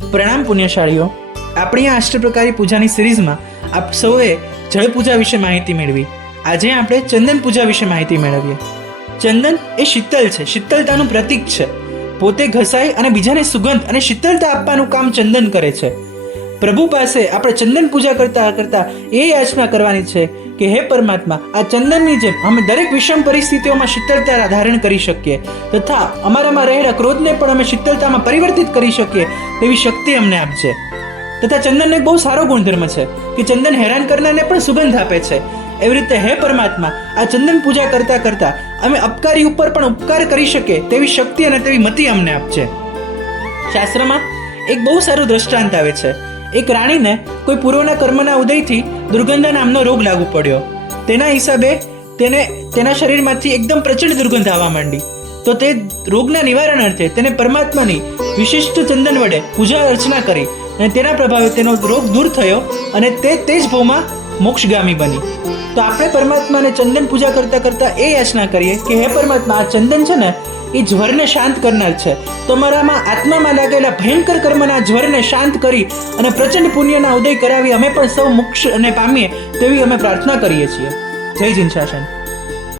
પ્રણામ પુણ્યશાળીઓ, આપણી આ અષ્ટપ્રકારી પૂજાની સિરીઝમાં આપ સૌએ જળ પૂજા વિશે માહિતી મેળવી. આજે આપણે ચંદન પૂજા વિશે માહિતી મેળવીએ. ચંદન એ શીતલ છે, શીતળતાનું પ્રતીક છે. પોતે ઘસાય અને બીજાને સુગંધ અને શીતળતા આપવાનું કામ ચંદન કરે છે. પ્રભુ પાસે આપણે ચંદન પૂજા કરતા કરતા એ યાચના કરવાની છે કે હે પરમાત્મા, આ ચંદનની જેમ અમે દરેક વિષમ પરિસ્થિતિઓમાં શીતળતા ધારણ કરી શકીએ તથા અમારામાં રહેલા ક્રોધને પણ અમે શીતળતામાં પરિવર્તિત કરી શકીએ તેવી શક્તિ અમને આપજે. તથા ચંદનનો એક બહુ સારો ગુણધર્મ છે કે ચંદન હેરાન કરનારને પણ સુગંધ આપે છે. એવી રીતે હે પરમાત્મા, આ ચંદન પૂજા કરતા કરતા અમે અપકારી ઉપર પણ ઉપકાર કરી શકીએ તેવી શક્તિ અને તેવી મતિ અમને આપજે. શાસ્ત્રમાં એક બહુ સારું દ્રષ્ટાંત આવે છે. એક રાણીને કોઈ પૂર્વના કર્મના ઉદયથી દુર્ગંધા નામનો રોગ લાગુ પડ્યો. તેના હિસાબે તેના શરીરમાંથી એકદમ પ્રચંડ દુર્ગંધ આવવા માંડી. તો તે રોગના નિવારણ અર્થે તેને પરમાત્માની વિશિષ્ટ ચંદન વડે પૂજા અર્ચના કરી અને તેના પ્રભાવે તેનો રોગ દૂર થયો અને તે જ ભાવમાં મોક્ષગામી બની. તો આપણે પરમાત્માને ચંદન પૂજા કરતા કરતા એ યાચના કરીએ કે હે પરમાત્મા, આ ચંદન છે ને એ જ્વરને શાંત કરનાર છે. તમારામાં આત્મામાં લાગેલા ભયંકર કર્મના જ્વરને શાંત કરી અને પ્રચંડ પુણ્યના ઉદય કરાવી અમે પણ સૌ મોક્ષ અને પામીએ તેવી અમે પ્રાર્થના કરીએ છીએ. જય જીન શાસન.